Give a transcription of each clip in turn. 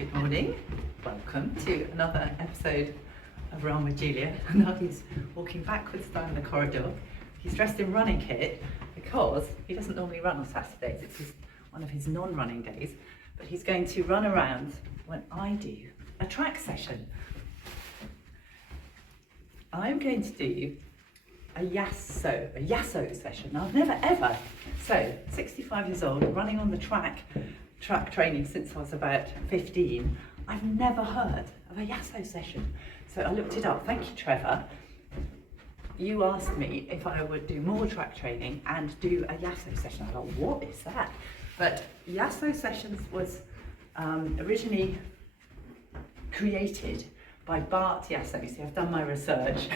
Good morning, welcome to another episode of Run with Julia. Now he's walking backwards down the corridor. He's dressed in running kit because he doesn't normally run on Saturdays. It's one of his non-running days, but he's going to run around when I do a track session. I'm going to do a Yasso session. I've never ever, 65 years old, running on the track training since I was about 15, I've never heard of a Yasso session. So I looked it up. Thank you, Trevor. You asked me if I would do more track training and do a Yasso session. I thought, what is that? But Yasso sessions was originally created by Bart Yasso. See, I've done my research.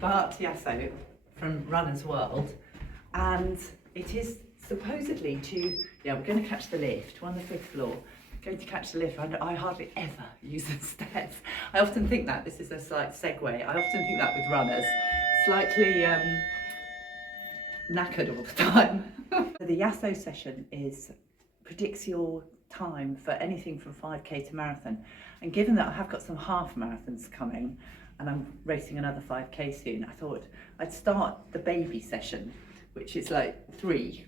Bart Yasso from Runner's World, and it is supposedly we're going to catch the lift. We're on the 5th floor, going to catch the lift. I hardly ever use the stairs. I often think that, this is a slight segue, I often think that with runners, slightly knackered all the time. The Yasso session predicts your time for anything from 5k to marathon. And given that I have got some half marathons coming, and I'm racing another 5k soon, I thought I'd start the baby session, which is like 3.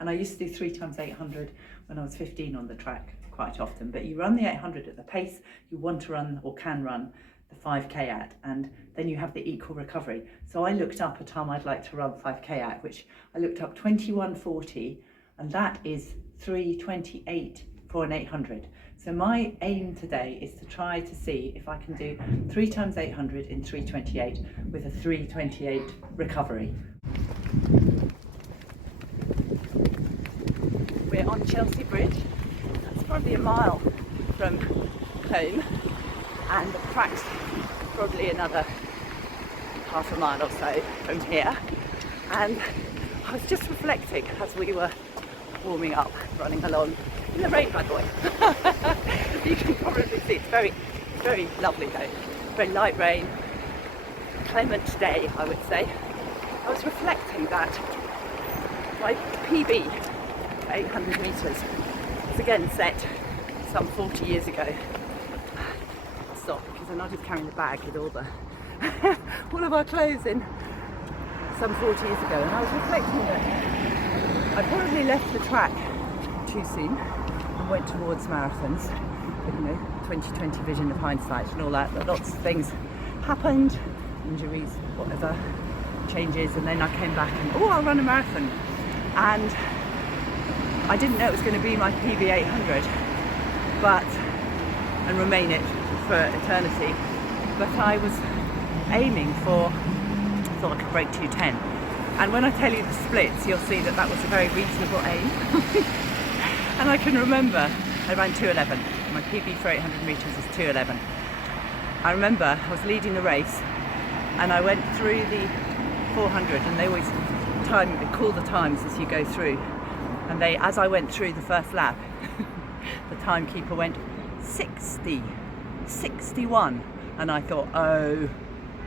And I used to do 3 times 800 when I was 15 on the track quite often. But you run the 800 at the pace you want to run or can run the 5k at, and then you have the equal recovery. So I looked up a time I'd like to run 5k at, which I looked up 21:40, and that is 3:28 for an 800. So my aim today is to try to see if I can do 3 times 800 in 3:28 with a 3:28 recovery. We're on Chelsea Bridge. That's probably a mile from home, and the track's probably another half a mile or so from here. And I was just reflecting as we were warming up, running along in the rain, by the way. You can probably see it's very lovely though. Very light rain, clement day, I would say. I was reflecting that my PB 800 metres was again set some 40 years ago. Stop, because I'm not just carrying the bag with all of our clothes in some 40 years ago, and I was reflecting that I probably left the track too soon and went towards marathons. But 2020 vision of hindsight and all that, but lots of things happened, injuries, whatever, changes, and then I came back and I'll run a marathon. And I didn't know it was going to be my PB 800 and remain it for eternity, but I was aiming for, I thought I could break 2:10, and when I tell you the splits you'll see that that was a very reasonable aim. And I can remember I ran 2:11. My PB for 800 metres is 2:11. I remember I was leading the race and I went through the 400, and they always call the times as you go through, and as I went through the first lap the timekeeper went 60, 61, and I thought, oh,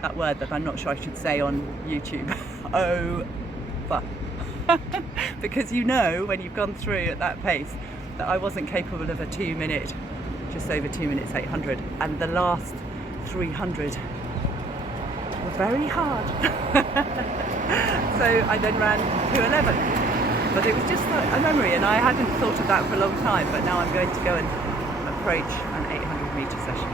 that word that I'm not sure I should say on YouTube, oh fuck. Because when you've gone through at that pace that I wasn't capable of a 2 minute, just over 2 minutes 800, and the last 300 were very hard. So I then ran 2:11, but it was just a memory, and I hadn't thought of that for a long time, but now I'm going to go and approach an 800 metre session.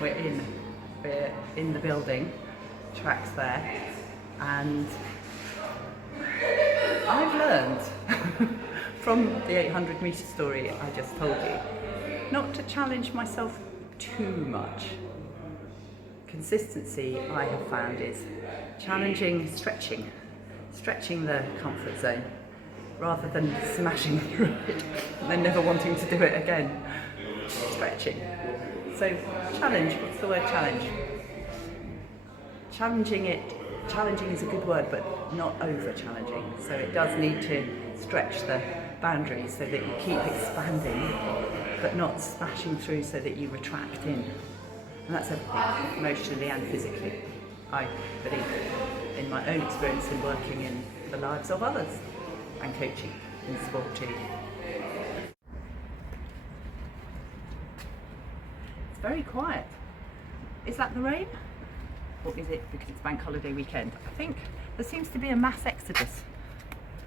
We're in the building, track's there, and I've learned from the 800 metre story I just told you not to challenge myself too much. Consistency, I have found, is challenging stretching the comfort zone rather than smashing through it and then never wanting to do it again. Stretching. So challenge, what's the word challenge? Challenging is a good word, but not over challenging. So it does need to stretch the boundaries so that you keep expanding, but not smashing through so that you retract in. And that's everything, emotionally and physically. I believe, in my own experience in working in the lives of others and coaching in sport too. It's very quiet. Is that the rain? Or is it because it's bank holiday weekend? I think there seems to be a mass exodus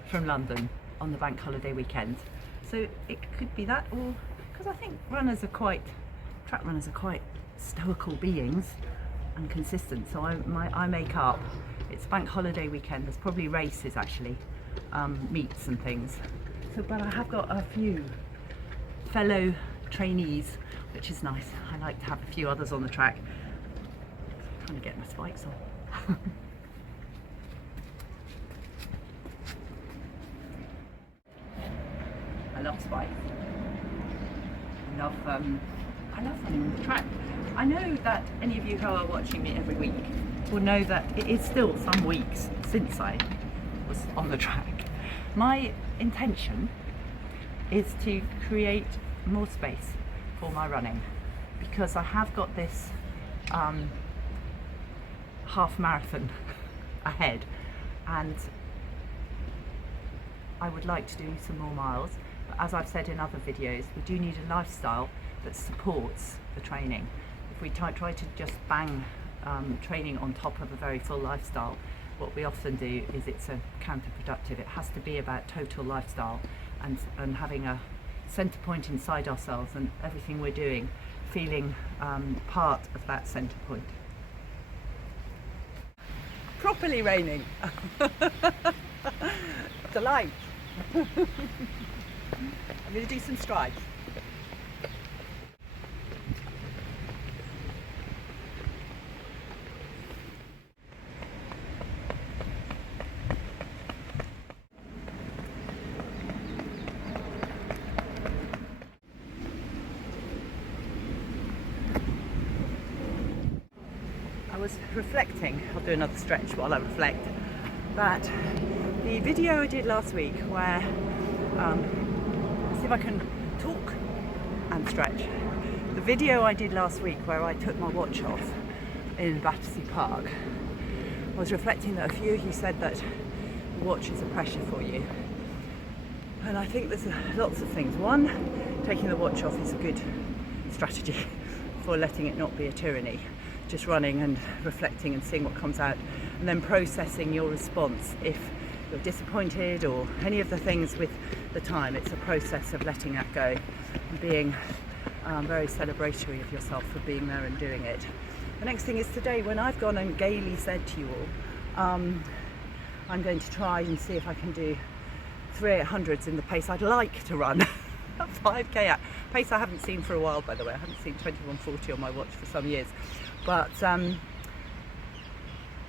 from London on the bank holiday weekend. So it could be that, or because I think track runners are quite stoical beings and consistent. So I make up, it's bank holiday weekend, there's probably races actually, meets and things. So, but I have got a few fellow trainees, which is nice. I like to have a few others on the track. I'm trying to get my spikes on. I love spikes. I love running on the track. I know that any of you who are watching me every week will know that it is still some weeks since I was on the track. My intention is to create more space for my running, because I have got this half marathon ahead, and I would like to do some more miles. But as I've said in other videos, we do need a lifestyle that supports the training. If we try to just bang training on top of a very full lifestyle, what we often do is it's counterproductive. It has to be about total lifestyle and having a centre point inside ourselves, and everything we're doing feeling part of that centre point. Properly raining. Delight. I'm going to do some strides. I was reflecting, I'll do another stretch while I reflect, that the video I did last week where, see if I can talk and stretch. The video I did last week where I took my watch off in Battersea Park, I was reflecting that a few of you said that the watch is a pressure for you. And I think there's lots of things. One, taking the watch off is a good strategy for letting it not be a tyranny. Just running and reflecting and seeing what comes out, and then processing your response. If you're disappointed or any of the things with the time, it's a process of letting that go and being very celebratory of yourself for being there and doing it. The next thing is today, when I've gone and gaily said to you all, I'm going to try and see if I can do 3 800s in the pace I'd like to run. 5k at pace I haven't seen for a while, by the way. I haven't seen 21:40 on my watch for some years, but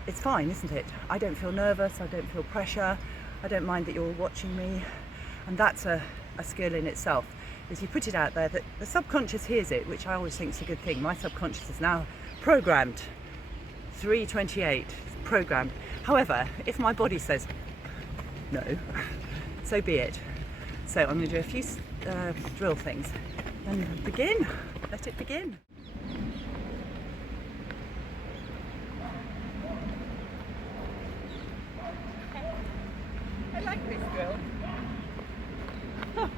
it's fine, isn't it? I don't feel nervous, I don't feel pressure, I don't mind that you're watching me, and that's a skill in itself. Is you put it out there that the subconscious hears it, which I always think is a good thing. My subconscious is now programmed. 3:28 programmed. However, if my body says no, so be it. So I'm going to do a few drill things and begin. Let it begin. I like this drill. I'm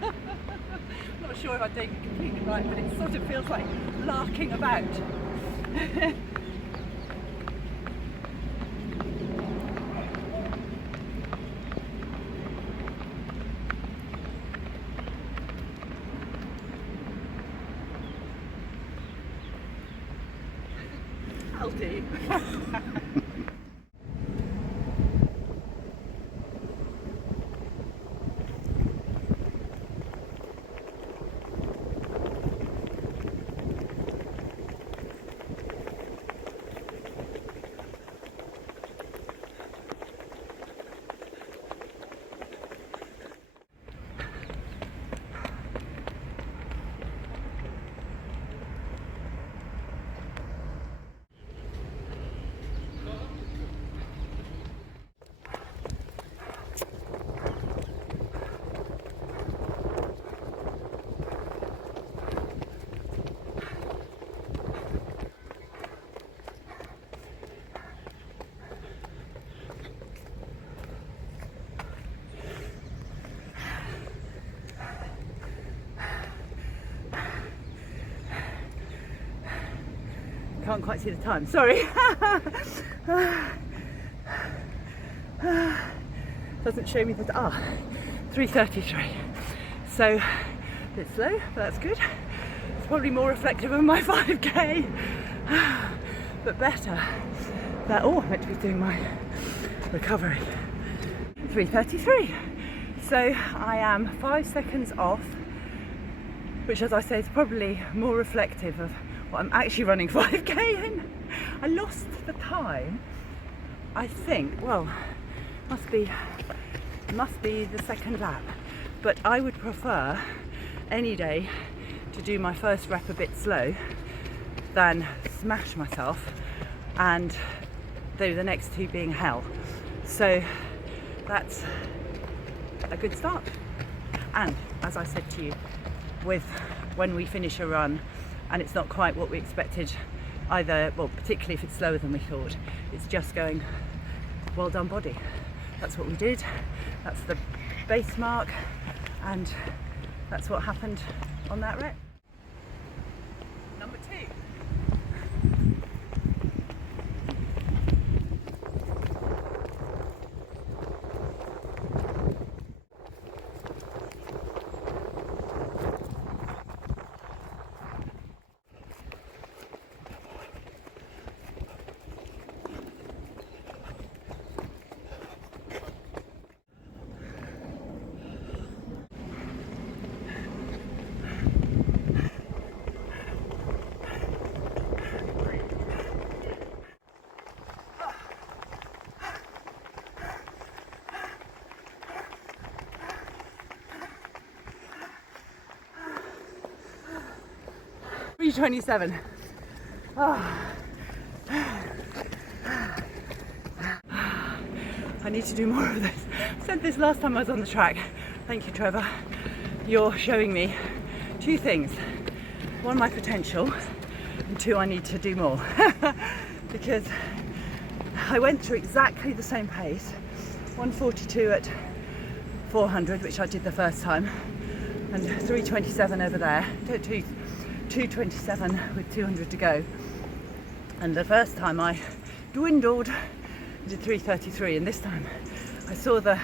not sure if I'm doing it completely right, but it sort of feels like larking about. I'll do. can't quite see the time, sorry. Doesn't show me the 3:33. So a bit slow, but that's good. It's probably more reflective of my 5k, but better that I'm meant to be doing my recovery. 3:33. So I am 5 seconds off, which, as I say, is probably more reflective of what I'm actually running 5k in. I lost the time, I think. Well, must be the second lap, but I would prefer any day to do my first rep a bit slow than smash myself and do the next two being hell. So that's a good start. And as I said to you, when we finish a run and it's not quite what we expected, either, well, particularly if it's slower than we thought, it's just going, well done body. That's what we did, that's the base mark, and that's what happened on that rep. Number 2. .3:27. I need to do more of this. I said this last time I was on the track. Thank you, Trevor. You're showing me 2 things. 1, my potential, and 2, I need to do more. Because I went through exactly the same pace, 1:42 at 400, which I did the first time, and 3:27 over there, 2:27 with 200 to go. And the first time I dwindled, I did 3:33, and this time I saw the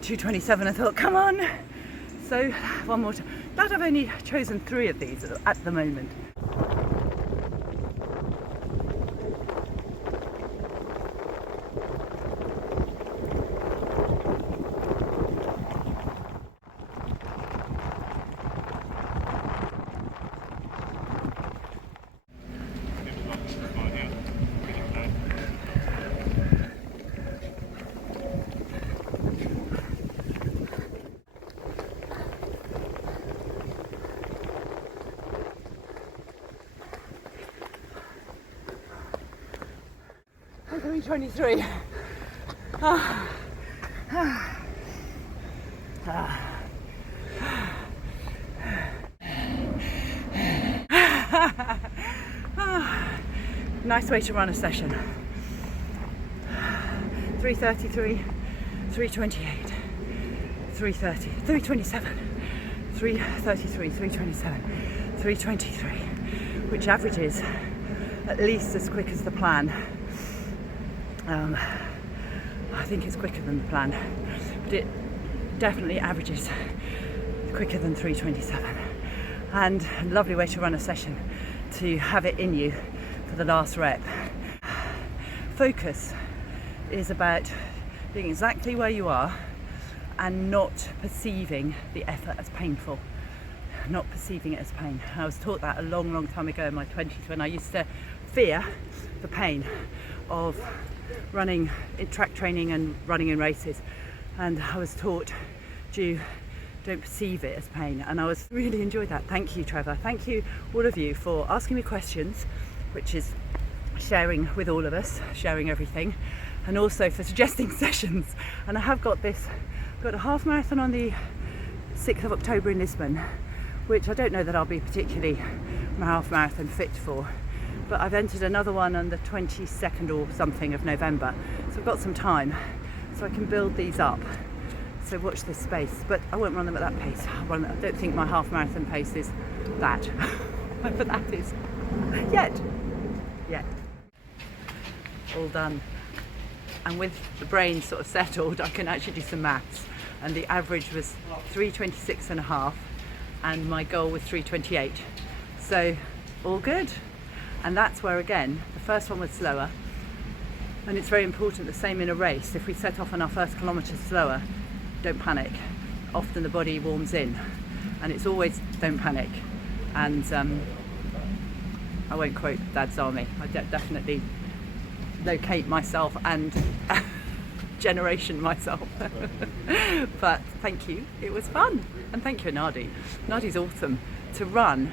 2:27 and thought, come on. So 1 more time. But I've only chosen 3 of these at the moment. I'm 3:23. Nice way to run a session. 3:33, 3:28, 3:30, 3:27, 3:33, 3:27, 3:23, which averages at least as quick as the plan. I think it's quicker than the plan, but it definitely averages quicker than 3:27. And a lovely way to run a session, to have it in you for the last rep. Focus is about being exactly where you are and not perceiving the effort as painful, not perceiving it as pain. I was taught that a long time ago in my 20s, when I used to fear the pain of running in track training and running in races, and I was taught, don't perceive it as pain, and I was really enjoyed that. Thank you, Trevor. Thank you, all of you, for asking me questions, which is sharing with all of us, sharing everything, and also for suggesting sessions. And I have got a half marathon on the 6th of October in Lisbon, which I don't know that I'll be particularly half marathon fit for, but I've entered another one on the 22nd or something of November, so I've got some time, so I can build these up. So watch this space, but I won't run them at that pace. I don't think my half marathon pace is that, whatever that is, yet. Yeah. All done. And with the brain sort of settled, I can actually do some maths. And the average was 3:26.5, and my goal was 3:28. So all good. And that's where, again, the first one was slower. And it's very important, the same in a race. If we set off on our first kilometre slower, don't panic. Often the body warms in. And it's always don't panic. And I won't quote Dad's Army. I definitely locate myself and generation myself. But thank you, it was fun. And thank you, Nadi. Nadi's awesome. To run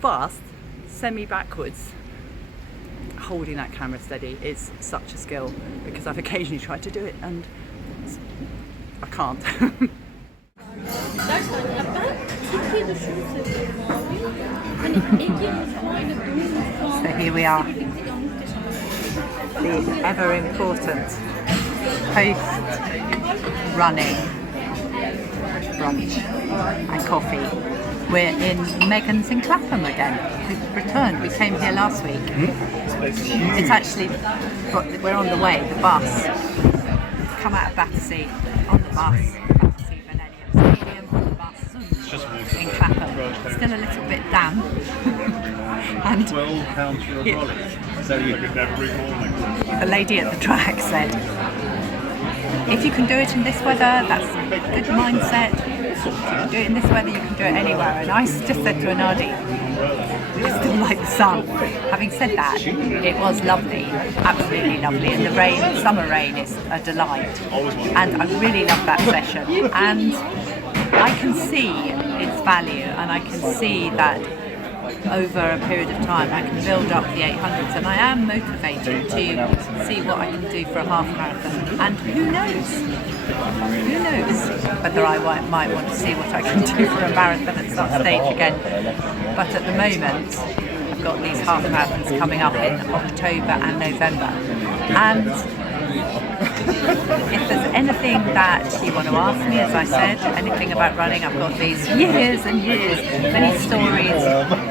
fast, semi-backwards, holding that camera steady is such a skill, because I've occasionally tried to do it and I can't. So here we are, the ever important post-running brunch and coffee. We're in Megan's in Clapham again. We've returned. We came here last week. It's actually, we're on the way, the bus. Come out of Battersea, on the bus, Battersea Millennium Stadium, on the bus in Clapham. Still a little bit damp. And £12 for a brolly. So you could never bring more. The lady at the track said, if you can do it in this weather, that's a good mindset. If you can do it in this weather, you can do it anywhere. And I just said to Anadi, I still like the sun. Having said that, it was lovely, absolutely lovely. And the rain, summer rain, is a delight. And I really loved that session. And I can see its value, and I can see that over a period of time I can build up the 800s, and I am motivated to see what I can do for a half marathon. And who knows whether I might want to see what I can do for a marathon at some stage again. But at the moment I've got these half marathons coming up in October and November, and if there's anything that you want to ask me, as I said, anything about running, I've got these years and years, many stories,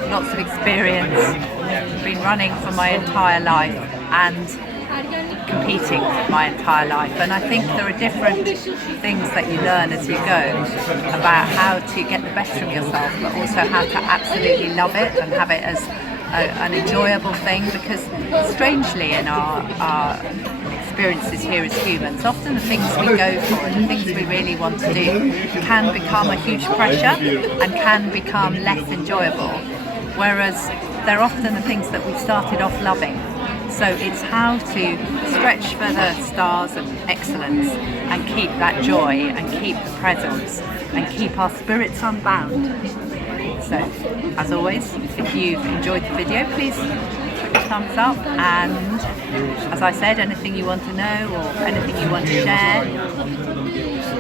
lots of experience. I've been running for my entire life and competing for my entire life, and I think there are different things that you learn as you go about how to get the best from yourself, but also how to absolutely love it and have it as an enjoyable thing, because strangely in our experiences here as humans, often the things we go for and the things we really want to do can become a huge pressure and can become less enjoyable, whereas they're often the things that we started off loving. So it's how to stretch for the stars of excellence and keep that joy and keep the presence and keep our spirits unbound. So, as always, if you've enjoyed the video, please put your thumbs up, and as I said, anything you want to know or anything you want to share,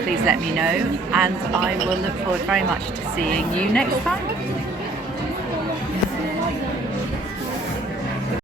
please let me know, and I will look forward very much to seeing you next time.